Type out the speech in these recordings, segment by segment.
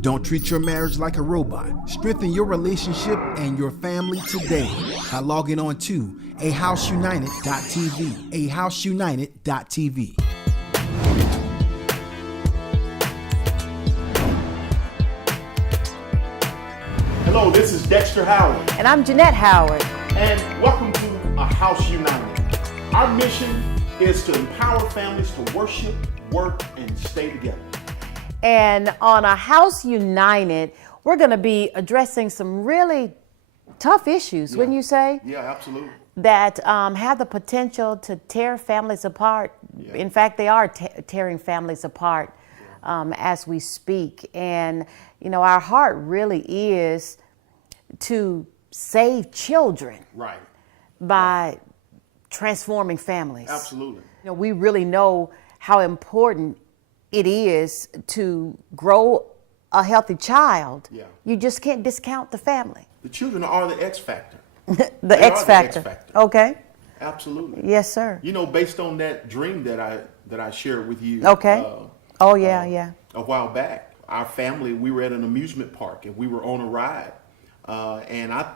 Don't treat your marriage like a robot. Strengthen your relationship and your family today by logging on to ahouseunited.tv. ahouseunited.tv. Hello, this is Dexter Howard. And I'm Genette Howard. And welcome to A House United. Our mission is to empower families to worship, work, and stay together. And on A House United, we're going to be addressing some really tough issues, wouldn't you say? Yeah, absolutely. That have the potential to tear families apart. Yeah. In fact, they are tearing families apart as we speak. And, you know, our heart really is to save children. Right. By transforming families. Absolutely. You know, we really know how important it is to grow a healthy child. Yeah. You just can't discount the family. The children are the X factor. The X factor. Okay. Absolutely. Yes, sir. You know, based on that dream that I shared with you. Okay. Yeah. A while back, our family, we were at an amusement park and we were on a ride, and I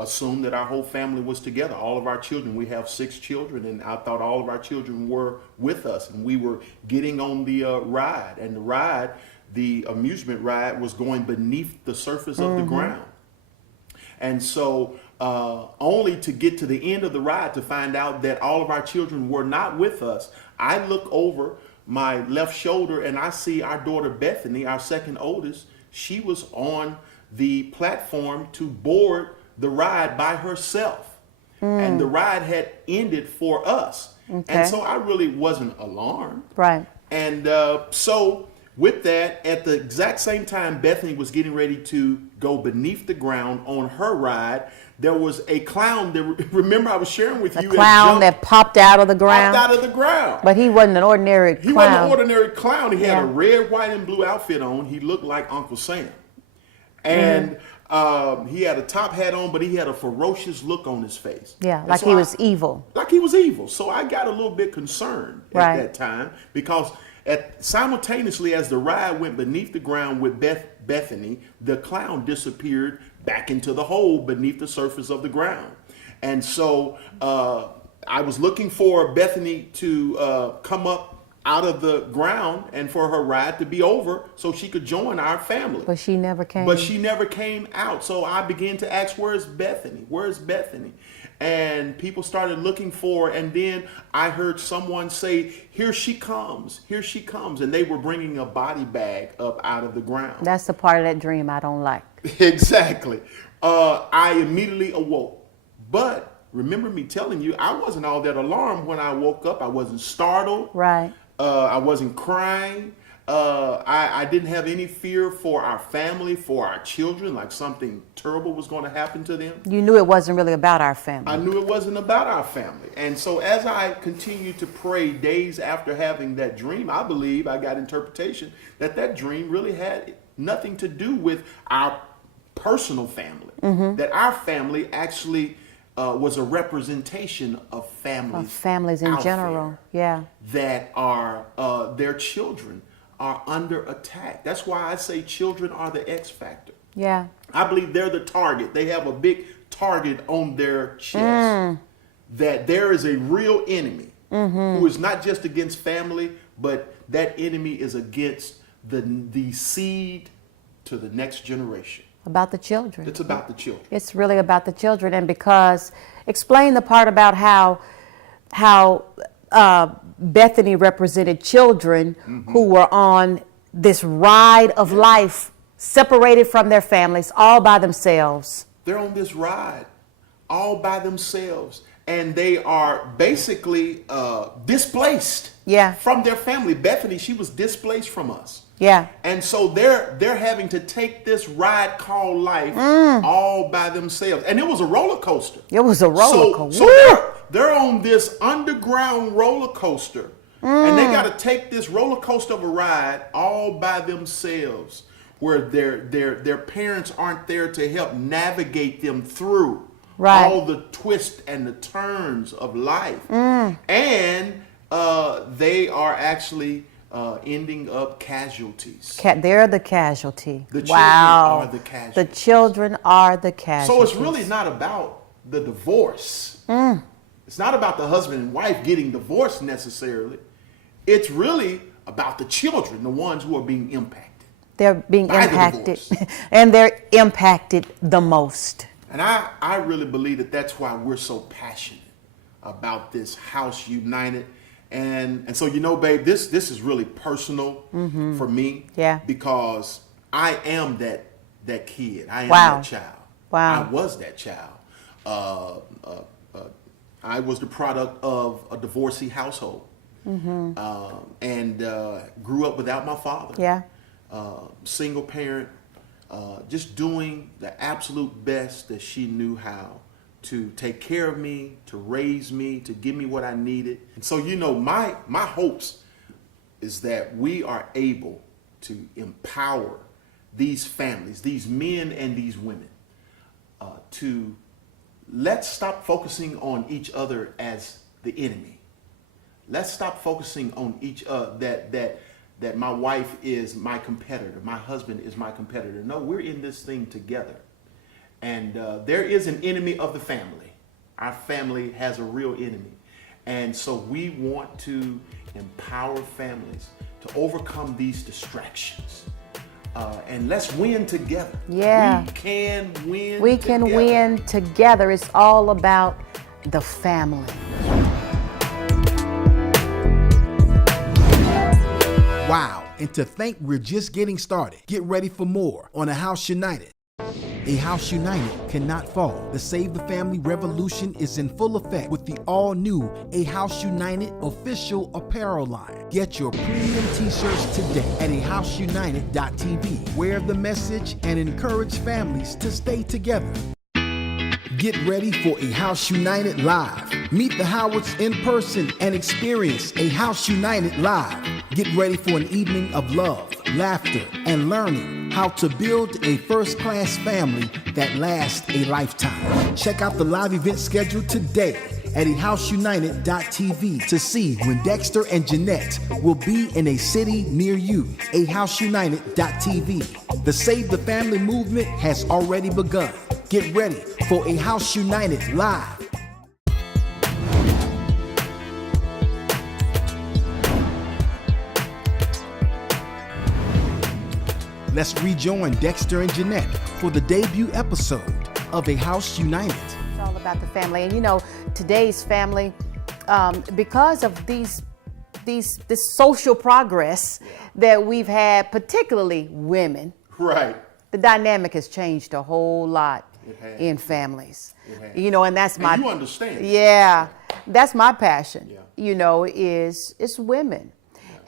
assumed that our whole family was together. All of our children, we have 6 children, and I thought all of our children were with us, and we were getting on the ride, and the amusement ride was going beneath the surface of the ground. And so only to get to the end of the ride to find out that all of our children were not with us, I look over my left shoulder and I see our daughter Bethany, our second oldest. She was on the platform to board the ride by herself, and the ride had ended for us. Okay. And so I really wasn't alarmed. Right. And so with that, at the exact same time Bethany was getting ready to go beneath the ground on her ride, there was a clown that, remember I was sharing with you. A clown that popped out of the ground. Popped out of the ground. But he wasn't an ordinary clown. He wasn't an ordinary clown. He had a red, white, and blue outfit on. He looked like Uncle Sam. And he had a top hat on, but he had a ferocious look on his face. Yeah, like he was evil. Like he was evil. So I got a little bit concerned at that time, because simultaneously as the ride went beneath the ground with Bethany, the clown disappeared back into the hole beneath the surface of the ground. And so I was looking for Bethany to come up out of the ground and for her ride to be over so she could join our family. But she never came. But she never came out. So I began to ask, where's Bethany? Where's Bethany? And people started looking for her. And then I heard someone say, here she comes. Here she comes. And they were bringing a body bag up out of the ground. That's the part of that dream I don't like. Exactly. I immediately awoke. But remember me telling you, I wasn't all that alarmed when I woke up. I wasn't startled. Right. I wasn't crying. I didn't have any fear for our family, for our children, like something terrible was going to happen to them. You knew it wasn't really about our family. I knew it wasn't about our family. And so as I continued to pray days after having that dream, I believe I got interpretation that dream really had nothing to do with our personal family, that our family actually was a representation of families. Of families in general, yeah. That are, their children are under attack. That's why I say children are the X factor. Yeah. I believe they're the target. They have a big target on their chest. That there is a real enemy who is not just against family, but that enemy is against the seed to the next generation. About the children. It's about the children. It's really about the children. And because, explain the part about how Bethany represented children who were on this ride of life, separated from their families, all by themselves. They're on this ride all by themselves, and they are basically displaced from their family. Bethany, she was displaced from us. Yeah. And so they're having to take this ride called life all by themselves. And it was a roller coaster. It was a roller coaster. So they're on this underground roller coaster. And they got to take this roller coaster of a ride all by themselves, where their parents aren't there to help navigate them through all the twists and the turns of life. And they are actually ending up casualties. They're the casualty. The children Wow. are the casualties. The children are the So casualties. it's really not about the divorce. It's not about the husband and wife getting divorced necessarily. It's really about the children, the ones who are being impacted. They're being by the impacted, divorce. and they're impacted the most. And I really believe that that's why we're so passionate about this House United. And so, babe, this is really personal for me. Yeah. Because I am that kid. I am Wow. that child. Wow. I was that child. I was the product of a divorcee household. And grew up without my father. Yeah. Single parent, just doing the absolute best that she knew how to take care of me, to raise me, to give me what I needed. And so, my hopes is that we are able to empower these families, these men and these women, to let's stop focusing on each other as the enemy. Let's stop focusing on each other that my wife is my competitor, my husband is my competitor. No, we're in this thing together. And there is an enemy of the family. Our family has a real enemy. And so we want to empower families to overcome these distractions. And let's win together. Yeah. We can win We together. can win together. It's all about the family. Wow, and to think we're just getting started. Get ready for more on A House United. A House United cannot fall. The Save the Family revolution is in full effect with the all-new A House United official apparel line. Get your premium t-shirts today at ahouseunited.tv. Wear the message and encourage families to stay together. Get ready for A House United Live. Meet the Howards in person and experience A House United Live. Get ready for an evening of love, laughter, and learning how to build a first-class family that lasts a lifetime. Check out the live event schedule today at ahouseunited.tv to see when Dexter and Genette will be in a city near you. ahouseunited.tv. The Save the Family movement has already begun. Get ready for A House United Live. Let's rejoin Dexter and Genette for the debut episode of A House United. It's all about the family. And today's family, because of this social progress that we've had, particularly women, Right. the dynamic has changed a whole lot in families. And that's my. And you understand that. Yeah, that's my passion. Yeah. Is women,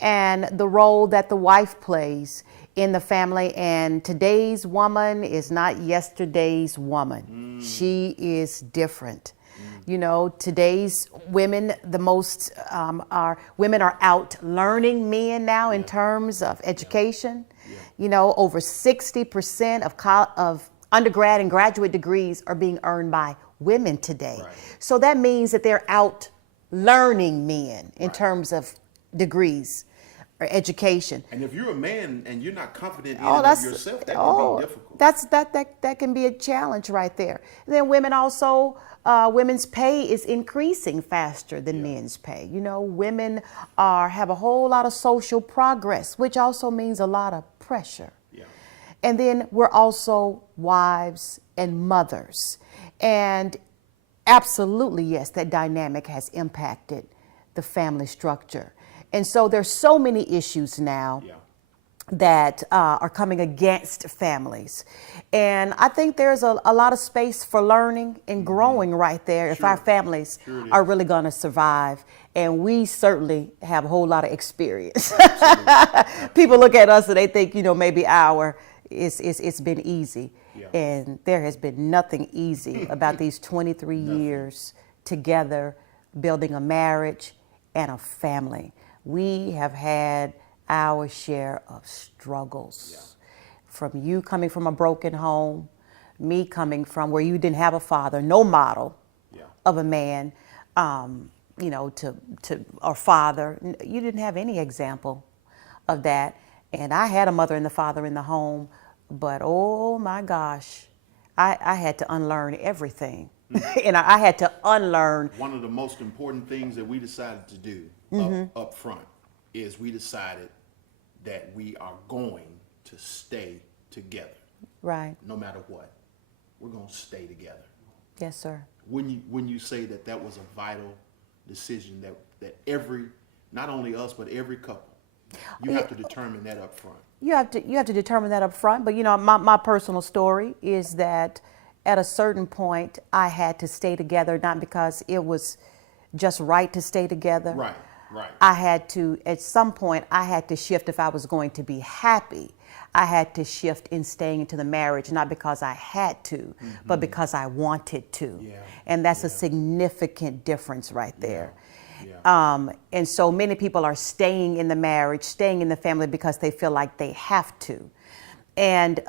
and the role that the wife plays in the family. And today's woman is not yesterday's woman. She is different. Today's women, women are out learning men now in terms of education. Over 60% of undergrad and graduate degrees are being earned by women today. Right. So that means that they're out learning men in terms of degrees or education. And if you're a man and you're not confident in and of yourself, that can be difficult. That can be a challenge right there. And then women also, women's pay is increasing faster than men's pay. Women have a whole lot of social progress, which also means a lot of pressure. Yeah. And then we're also wives and mothers. And absolutely, yes, that dynamic has impacted the family structure. And so there's so many issues now that are coming against families. And I think there's a lot of space for learning and growing right there if our families are really going to survive. And we certainly have a whole lot of experience. People look at us and they think, maybe it's been easy. Yeah. And there has been nothing easy about these 23 years together, building a marriage and a family. We have had our share of struggles. From you coming from a broken home, me coming from where you didn't have a father, no model of a man, to our father. You didn't have any example of that. And I had a mother and a father in the home, but oh my gosh, I had to unlearn everything. And I had to unlearn. One of the most important things that we decided to do up front is we decided that we are going to stay together. Right. No matter what, we're going to stay together. Yes, sir. When you say that that was a vital decision that every, not only us, but every couple, you have to determine that up front. You have to determine that up front. But, you know, my personal story is that at a certain point, I had to stay together, not because it was just right to stay together. Right, right. I had to, at some point, I had to shift if I was going to be happy. I had to shift in staying into the marriage, not because I had to, but because I wanted to. Yeah. And that's a significant difference right there. Yeah. And so many people are staying in the marriage, staying in the family because they feel like they have to. And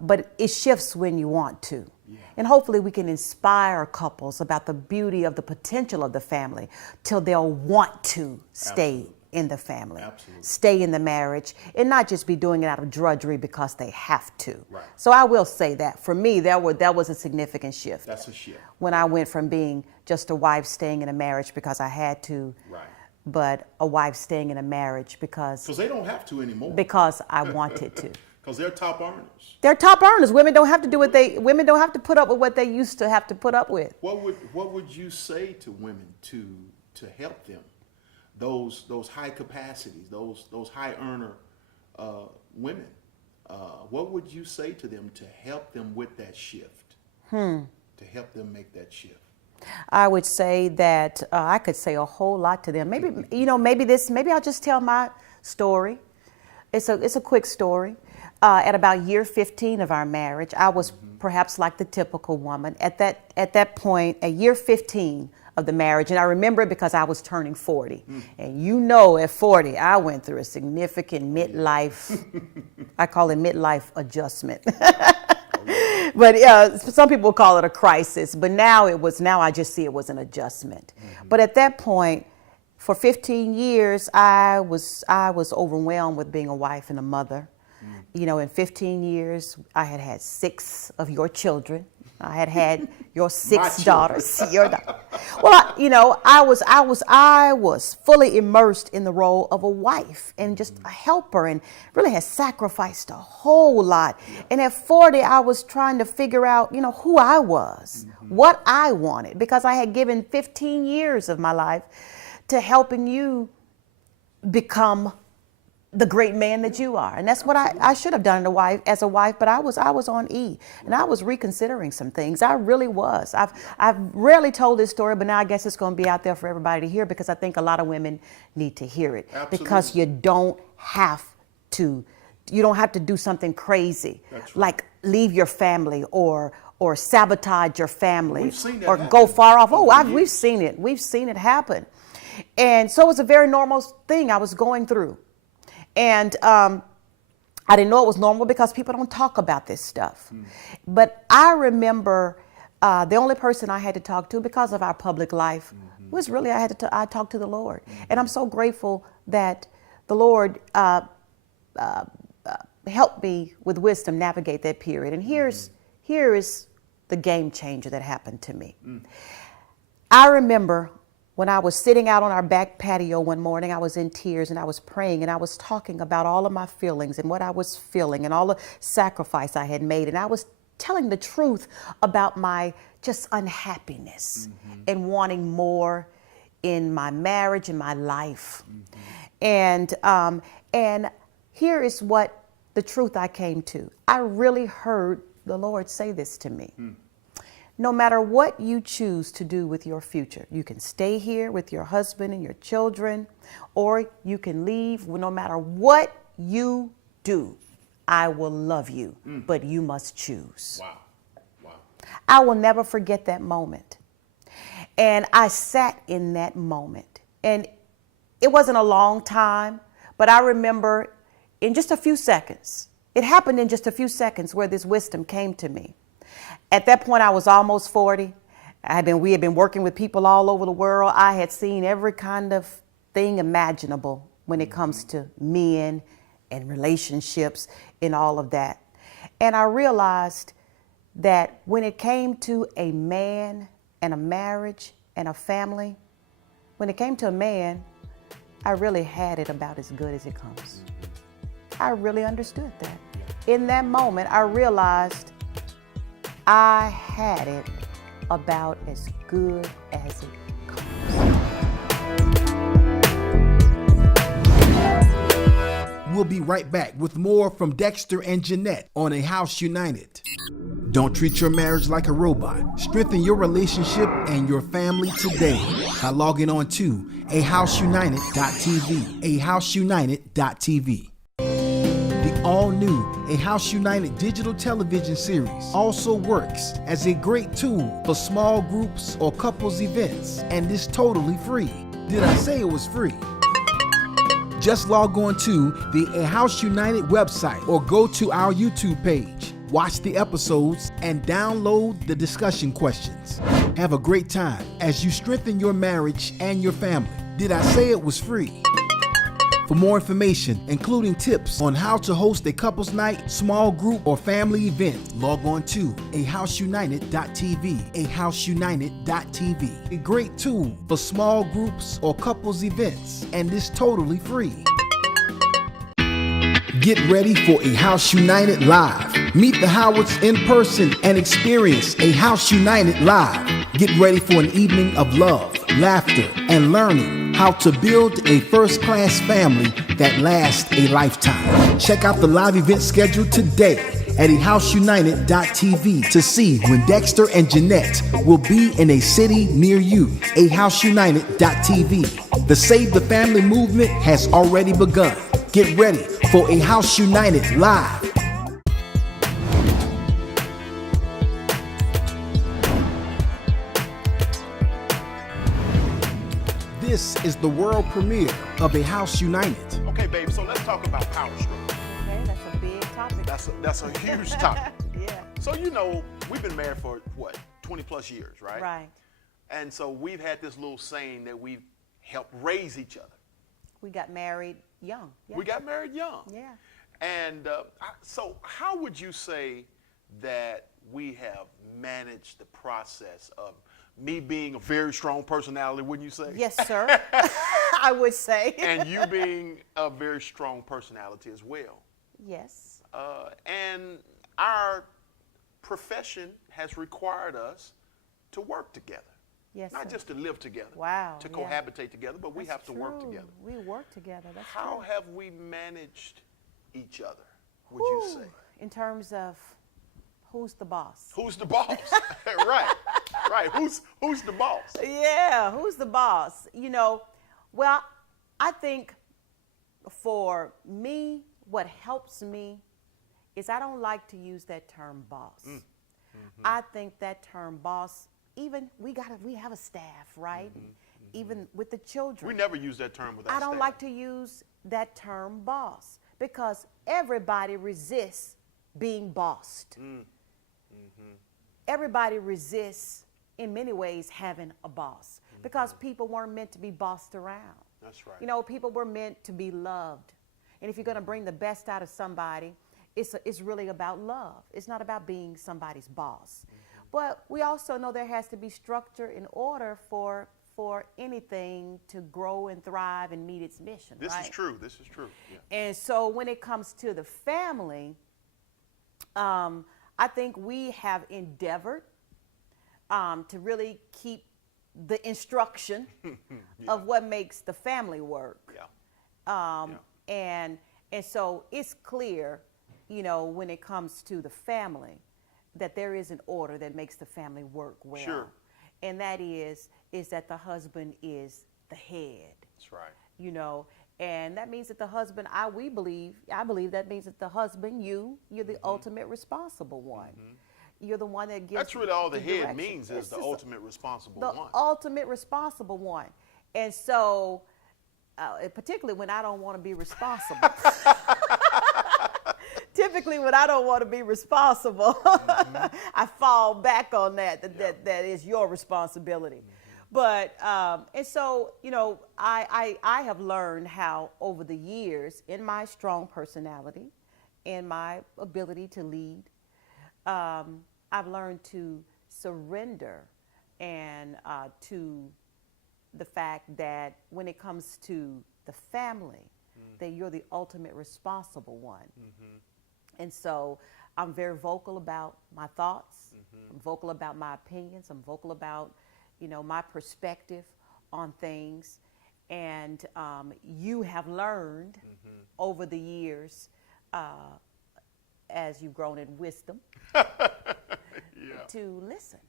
but it shifts when you want to. Yeah. And hopefully we can inspire couples about the beauty of the potential of the family till they'll want to stay in the family, stay in the marriage, and not just be doing it out of drudgery because they have to. Right. So I will say that for me, that was a significant shift. That's a shift. When I went from being just a wife staying in a marriage because I had to, Right. but a wife staying in a marriage because they don't have to anymore. Because I wanted to. Because they're top earners. They're top earners. Women don't have to do women don't have to put up with what they used to have to put up with. What would you say to women to help them? Those high capacities, those high earner women. What would you say to them to help them with that shift? To help them make that shift. I would say that I could say a whole lot to them. Maybe maybe I'll just tell my story. It's a quick story. At about year 15 of our marriage, I was perhaps like the typical woman. At that point, at year 15 of the marriage, and I remember it because I was turning 40. And you know, at 40, I went through a significant midlife, I call it midlife adjustment. But some people call it a crisis, but now I just see it was an adjustment. But at that point, for 15 years, I was overwhelmed with being a wife and a mother. You know, in 15 years, I had had 6 of your children. I had had your 6 daughters. Your daughter. Well, I was fully immersed in the role of a wife and just a helper, and really had sacrificed a whole lot. And at 40, I was trying to figure out, who I was, what I wanted, because I had given 15 years of my life to helping you become the great man that you are. And that's what I should have done as a wife, but I was on E, and I was reconsidering some things. I really was. I've rarely told this story, but now I guess it's going to be out there for everybody to hear, because I think a lot of women need to hear it. Absolutely. Because you don't have to do something crazy, like leave your family or sabotage your family or go far off. We've seen it. We've seen it happen. And so it was a very normal thing I was going through. And I didn't know it was normal because people don't talk about this stuff. But I remember the only person I had to talk to, because of our public life, was really I talked to the Lord. And I'm so grateful that the Lord helped me with wisdom navigate that period. And here is the game changer that happened to me. I remember when I was sitting out on our back patio one morning, I was in tears and I was praying, and I was talking about all of my feelings and what I was feeling and all the sacrifice I had made. And I was telling the truth about my just unhappiness and wanting more in my marriage and my life. And here is what the truth I came to. I really heard the Lord say this to me. No matter what you choose to do with your future, you can stay here with your husband and your children, or you can leave. No matter what you do, I will love you, but you must choose. Wow. I will never forget that moment. And I sat in that moment. And it wasn't a long time, but I remember in just a few seconds, it happened in just a few seconds where this wisdom came to me. At that point, I was almost 40. We had been working with people all over the world. I had seen every kind of thing imaginable when it comes to men and relationships and all of that. And I realized that when it came to a man and a marriage and a family, when it came to a man, I really had it about as good as it comes. I really understood that. In that moment, I realized I had it about as good as it comes. We'll be right back with more from Dexter and Genette on A House United. Don't treat your marriage like a robot. Strengthen your relationship and your family today by logging on to ahouseunited.tv. ahouseunited.tv. The all-new A House United digital television series also works as a great tool for small groups or couples events, and is totally free. Did I say it was free? Just log on to the A House United website or go to our YouTube page. Watch the episodes and download the discussion questions. Have a great time as you strengthen your marriage and your family. Did I say it was free? For more information, including tips on how to host a couples night, small group, or family event, log on to ahouseunited.tv. ahouseunited.tv. A great tool for small groups or couples events, and is totally free. Get ready for A House United Live. Meet the Howards in person and experience A House United Live. Get ready for an evening of love, laughter, and learning how to build a first-class family that lasts a lifetime. Check out the live event schedule today at ahouseunited.tv to see when Dexter and Genette will be in a city near you. ahouseunited.tv. The Save the Family movement has already begun. Get ready for A House United Live. This is the world premiere of A House United. Okay, baby, so let's talk about power struggle. Okay, that's a big topic. That's a huge topic. Yeah. So, we've been married for, 20 plus years, right? Right. And so we've had this little saying that we've helped raise each other. We got married young. Yeah. We got married young. Yeah. And so how would you say that we have managed the process of me being a very strong personality, wouldn't you say? Yes, sir. I would say. And you being a very strong personality as well. Yes. And our profession has required us to work together. Yes, Not sir. just to live together. Wow, To yeah. cohabitate together, but we have That's to work true. together. We work together. That's How true. have we managed each other, would you Whew. say? In terms of who's the boss? Who's the boss? Right. Who's the boss? Yeah, who's the boss? Well, I think for me, what helps me is I don't like to use that term boss. I think that term boss, even we have a staff, right? Even with the children. We never use that term with our I don't staff. like to use that term boss because everybody resists being bossed. Everybody resists, in many ways, having a boss because people weren't meant to be bossed around. That's right. People were meant to be loved. And if you're going to bring the best out of somebody, it's really about love. It's not about being somebody's boss. But we also know there has to be structure in order for anything to grow and thrive and meet its mission. This right? is true. This is true. Yeah. And so when it comes to the family, I think we have endeavored to really keep the instruction of what makes the family work. And so it's clear, when it comes to the family, that there is an order that makes the family work well. Sure. And that is that the husband is the head. That's right. And that means that the husband, I believe that means that the husband, you're the ultimate responsible one. You're the one that gives. That's really all the head direction. means is the ultimate responsible The one. ultimate responsible one. And so, particularly when I don't want to be responsible. Typically, when I don't want to be responsible, I fall back on that is your responsibility. But and so, you know, I have learned how over the years, in my strong personality and my ability to lead, I've learned to surrender and to the fact that when it comes to the family, that you're the ultimate responsible one. And so I'm very vocal about my thoughts. I'm vocal about my opinions. I'm vocal about, you know, my perspective on things. And you have learned over the years, as you've grown in wisdom, to listen.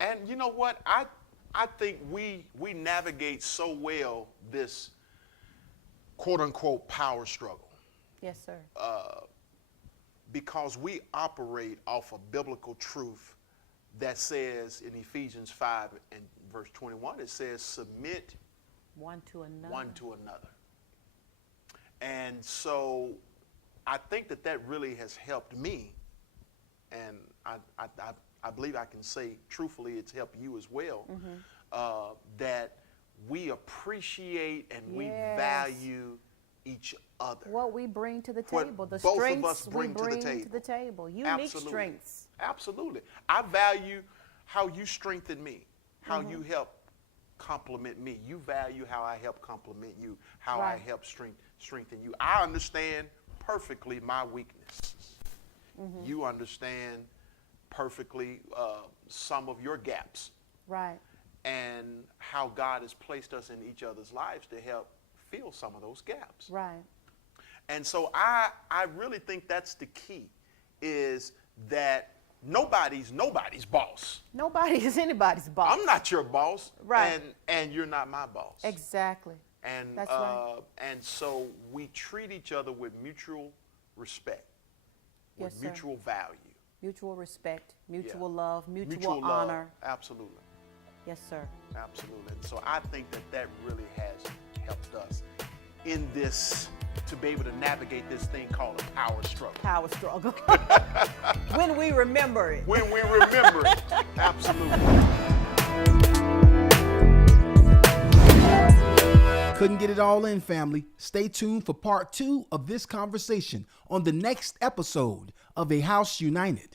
And you know what? I think we navigate so well this quote unquote power struggle. Yes, sir. Because we operate off a biblical truth that says in Ephesians 5 and verse 21, it says, submit one to another. And so I think that really has helped me. And I believe I can say truthfully it's helped you as well, that we appreciate and we value each other. What we bring to the table, the both strengths of us bring we bring to the table. Unique Absolutely. strengths. Absolutely. I value how you strengthen me, how you help compliment me. You value how I help compliment you, how I help strengthen you. I understand perfectly my weaknesses. You understand perfectly some of your gaps. Right. And how God has placed us in each other's lives to help fill some of those gaps. Right. And so I really think that's the key, is that nobody's boss. Nobody is anybody's boss. I'm not your boss. Right. And you're not my boss. Exactly. And that's right. And so we treat each other with mutual respect, with mutual value. Mutual respect, mutual love, mutual honor. Love. Absolutely. Yes, sir. Absolutely. And so I think that really has helped us in this, to be able to navigate this thing called a power struggle. Power struggle. When we remember it. When we remember it. Absolutely. Couldn't get it all in, family. Stay tuned for part 2 of this conversation on the next episode of A House United.